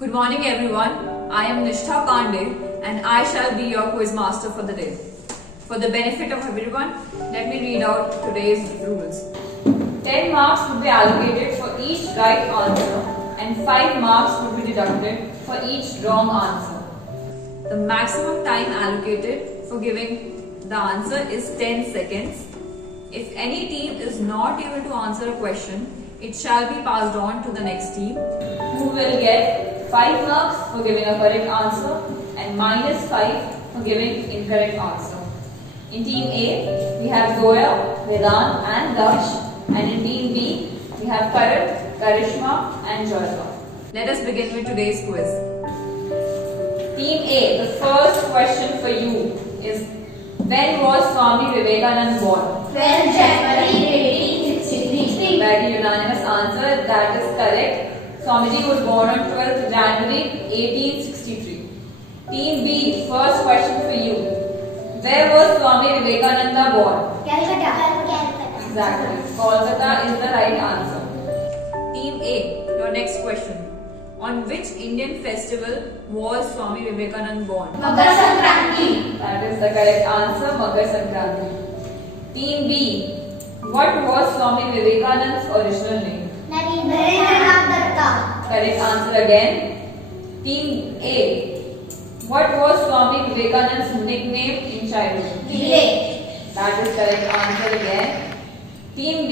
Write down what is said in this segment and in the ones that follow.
Good morning everyone. I am Nishtha Pandey and I shall be your quiz master for the day. For the benefit of everyone, let me read out today's rules. 10 marks would be allocated for each right answer and 5 marks would be deducted for each wrong answer. The maximum time allocated for giving the answer is 10 seconds. If any team is not able to answer a question, it shall be passed on to the next team, who will get 5 marks for giving a correct answer and -5 for giving incorrect answer. In team A, we have Zoya, Vedant and Dash, and in team B, we have Karan, Karishma and Joyva. Let us begin with today's quiz. Team A, the first question for you is, when was Swami Vivekananda born? 12 January 1863. Very unanimous answer, that is correct. Swamiji was born on 12th January 1863. Team B, first question for you. Where was Swami Vivekananda born? Calcutta. Exactly. Kolkata is the right answer. Team A, your next question. On which Indian festival was Swami Vivekananda born? Makar Sankranti. That is the correct answer, Makar Sankranti. Team B, what was Swami Vivekananda's original name? Narendranath Datta. Correct answer again. Team A, what was Swami Vivekananda's nickname in childhood? Village. That is correct answer again. Team B,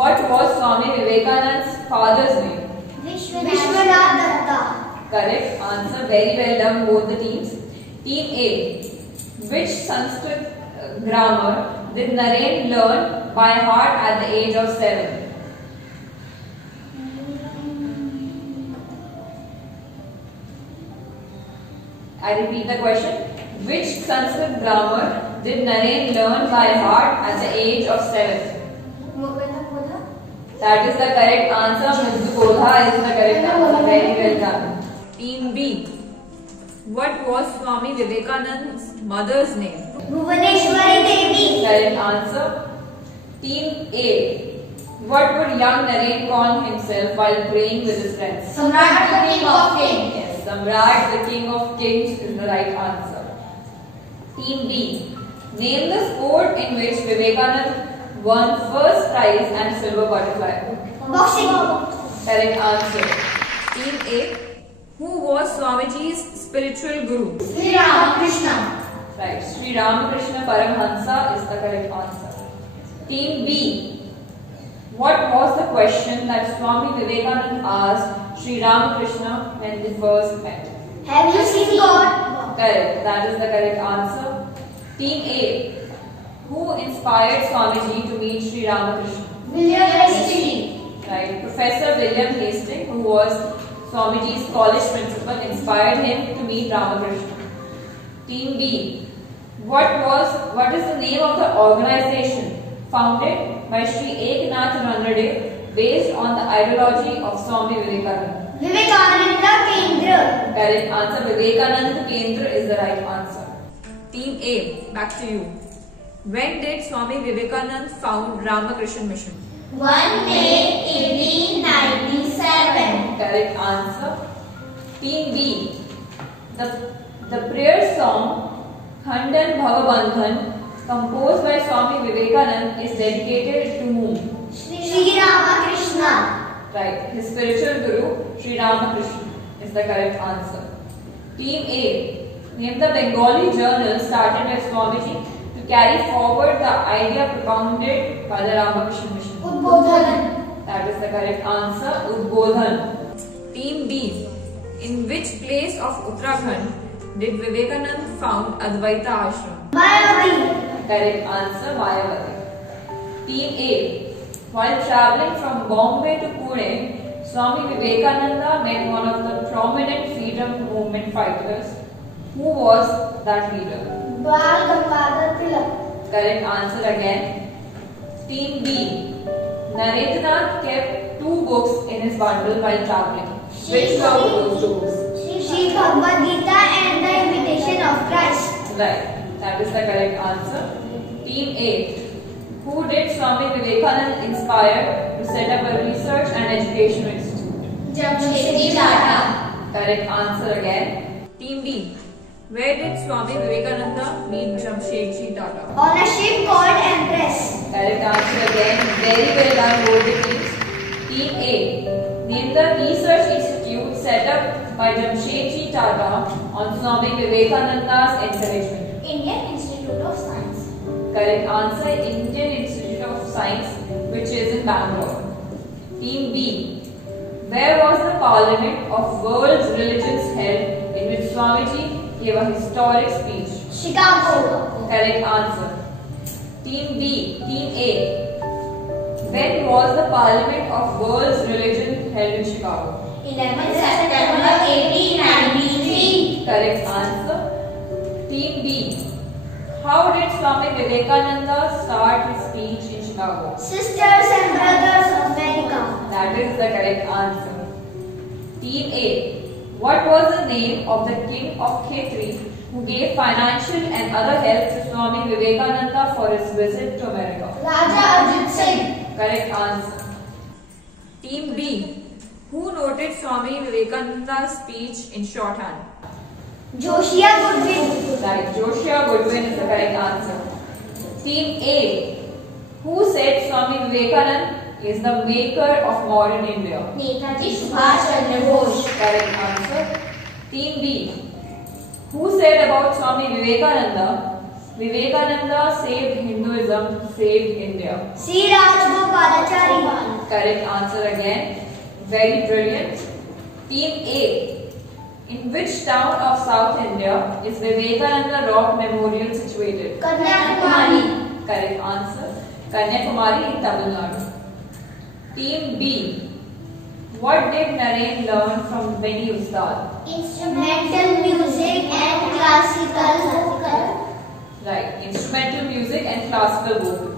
what was Swami Vivekananda's father's name? Vishwanath Datta. Correct answer. Very well done both the teams. Team A, which Sanskrit grammar did Naren learn by heart at the age of 7? I repeat the question. Which Sanskrit grammar did Naren learn by heart at the age of 7? That is the correct answer. Mudbodha is the correct answer. Very well done. Team B. What was Swami Vivekananda's mother's name? Bhuvaneshwari Devi. Correct answer. Team A. What would young Naren call himself while praying with his friends? Samrat, the King of Kings. Yes, Samrat, the King of Kings is the right answer. Team B. Name the sport in which Vivekananda won first prize and silver butterfly. Boxing. Correct answer. Team A. Who was Swamiji's spiritual guru? Sri Ramakrishna. Right. Sri Ramakrishna Paramhansa is the correct answer. Team B. What was the question that Swami Vivekananda asked Sri Ramakrishna when they first met? Have you seen God? Correct. That is the correct answer. Team A. Who inspired Swamiji to meet Sri Ramakrishna? William Hastings. Right. Professor William Hastings, who was Swamiji's college principal, inspired him to meet Ramakrishna. Team B. What is the name of the organization founded by Sri Eknath Ranade based on the ideology of Swami Vivekananda? Vivekananda Kendra. Correct answer. Vivekananda Kendra is the right answer. Team A, back to you. When did Swami Vivekananda found Ramakrishna Mission? 1 May 1897. Correct answer. Team B. The prayer song Khandan Bhavabandhan composed by Swami Vivekananda is dedicated to whom? Sri Ramakrishna. Right. His spiritual guru Sri Ramakrishna is the correct answer. Team A. Name the Bengali journal started by Swamiji to carry forward the idea propounded by the Ramakrishna Mission. Udbodhan. That is the correct answer. Udbodhan. Team B. In which place of Uttarakhand did Vivekananda found Advaita Ashram? Mayavati. Correct answer. Mayavati. Team A. While travelling from Bombay to Pune, Swami Vivekananda met one of the prominent freedom movement fighters. Who was that leader? Bal Gangadhar Tilak. Correct answer again. Team B. Narendranath kept 2 books in his bundle while travelling. Which were those 2 books? Sri Bhagavad Gita and the Imitation of Christ. Right. That is the correct answer. Team A. Who did Swami Vivekananda inspire to set up a research and education institute? Jamshedji Tata. Correct answer again. Team B. Where did Swami Vivekananda meet Jamshedji Tata? On a ship called Empress. Correct answer again. Very well done, both the teams. Team A. Name the research institute set up by Jamshedji Tata on Swami Vivekananda's encouragement. Indian Institute of Science. Correct answer. Indian Institute of Science, which is in Bangalore. Team B. Where was the Parliament of World's Religions held in which Swamiji gave a historic speech? Chicago. Correct answer. Team B. Team A. When was the Parliament of World's Religion held in Chicago? 11 September 1893. Correct answer. Team B. How did Swami Vivekananda start his speech in Chicago? Sisters and Brothers of America. That is the correct answer. Team A. What was the name of the king of Khetri who gave financial and other help to Swami Vivekananda for his visit to America? Raja Ajit Singh. Correct answer. Team B. Who noted Swami Vivekananda's speech in shorthand? Josiah Goodwin. Right, Josiah Goodwin is the correct answer. Team A. Who said Swami Vivekananda is the maker of modern India? Netaji Subhash Chandra Bose. Correct answer. Team B. Who said about Swami Vivekananda? Vivekananda saved Hinduism, saved India. C. Rajgopalachari. Correct answer again. Very brilliant. Team A. In which town of South India is Vivekananda Rock Memorial situated? Kanyakumari. Correct answer. Kanyakumari in Tamil Nadu. Team B. What did Naren learn from Beni Ustad? Instrumental music and classical vocal. Right, instrumental music and classical vocal.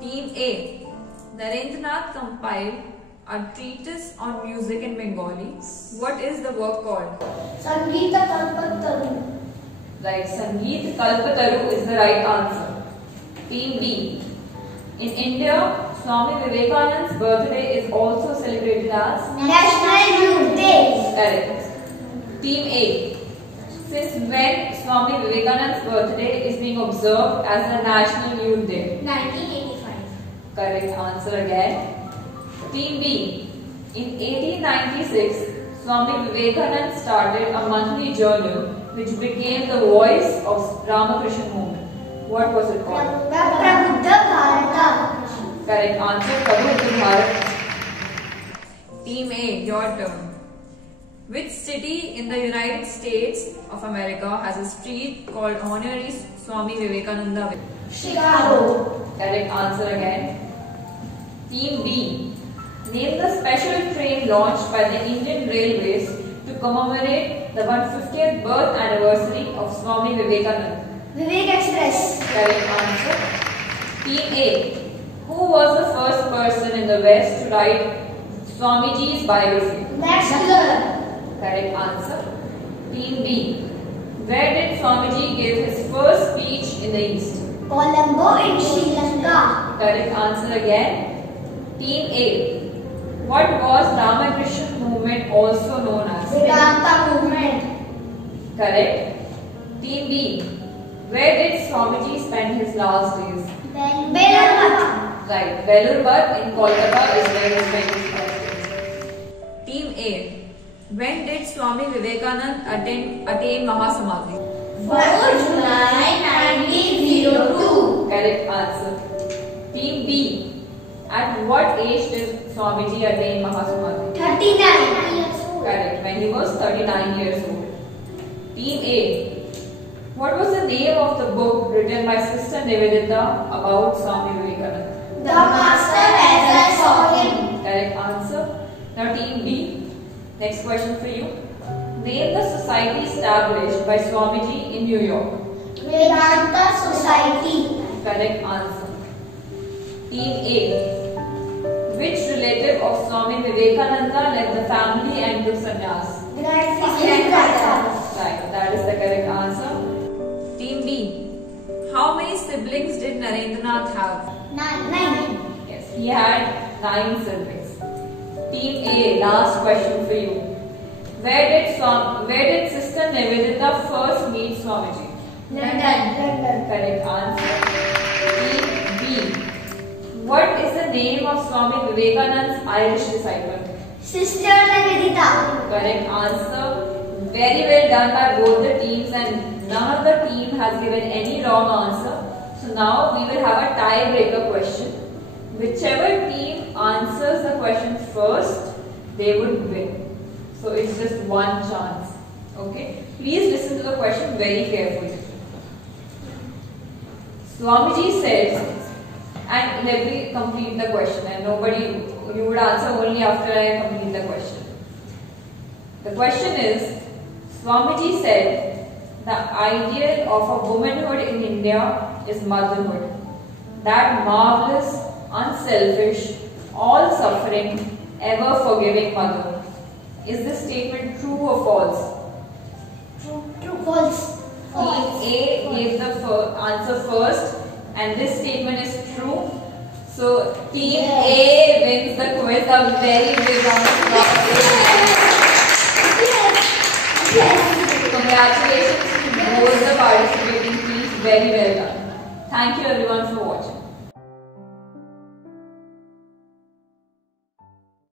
Team A. Narendranath compiled a treatise on music in Bengali. What is the work called? Sangeeta Kalpataru. Right, Sangeet Kalpataru is the right answer. Team B. In India, Swami Vivekananda's birthday is also celebrated as National Youth Day. Correct. Team A. Since when Swami Vivekananda's birthday is being observed as a National Youth Day? 1985. Correct answer again. Team B. In 1896, Swami Vivekananda started a monthly journal which became the voice of Ramakrishna movement. What was it called? Prabhuddha Bharata. Correct answer. Prabhuddha Bharat. Team A, your turn. Which city in the United States of America has a street called Honorary Swami Vivekananda? Chicago. Correct answer again. Team B. Name the special train launched by the Indian Railways to commemorate the 150th birth anniversary of Swami Vivekananda. Vivek Express. Correct answer. Team A. Who was the first person in the West to write Swamiji's biography? Max Muller. Correct answer. Team B. Where did Swamiji give his first speech in the East? Colombo in Sri Lanka. Correct answer again. Team A. What was Ramakrishna movement also known as? Vedanta movement. Correct. Team B. Where did Swamiji spend his last days? Belur. Right. Belur in Kolkata is where he spent his last days. Team A. When did Swami Vivekananda attain Mahasamadhi? 4 July 1902. Correct answer. Team B. At what age did Swamiji attain Mahasamadhi? 39 years old. Correct. When he was 39 years old. Team A. What was the name of the book written by Sister Nivedita about Swami Vivekananda? The Master as I saw him. Correct answer. Now Team B. Next question for you. Name the society established by Swamiji in New York. Vedanta Society. Correct answer. Team A. Which relative of Swami Vivekananda led the family and took sannyas? Grandfather. Right, that is the correct answer. Team B. How many siblings did Narendranath have? 9. Yes, he had 9 siblings. Team A, last question for you. Where did Sister Nivedita first meet Swamiji? London. Correct answer. B. What is the name of Swami Vivekananda's Irish disciple? Sister Nivedita. Correct answer. Very well done by both the teams, and none of the team has given any wrong answer. So now we will have a tiebreaker question. Whichever team answers the question first, they would win. So it's just one chance. Okay. Please listen to the question very carefully. Swamiji says, and let me complete the question, and you would answer only after I complete the question. The question is, Swamiji said, the ideal of a womanhood in India is motherhood. That marvelous, unselfish, all-suffering, ever-forgiving mother. Is this statement true or false? True. False. Team A gave the answer first, and this statement is true. So Team A wins the quiz. A very big round of applause. Congratulations to both the participating teams. Very well done. Thank you everyone for watching.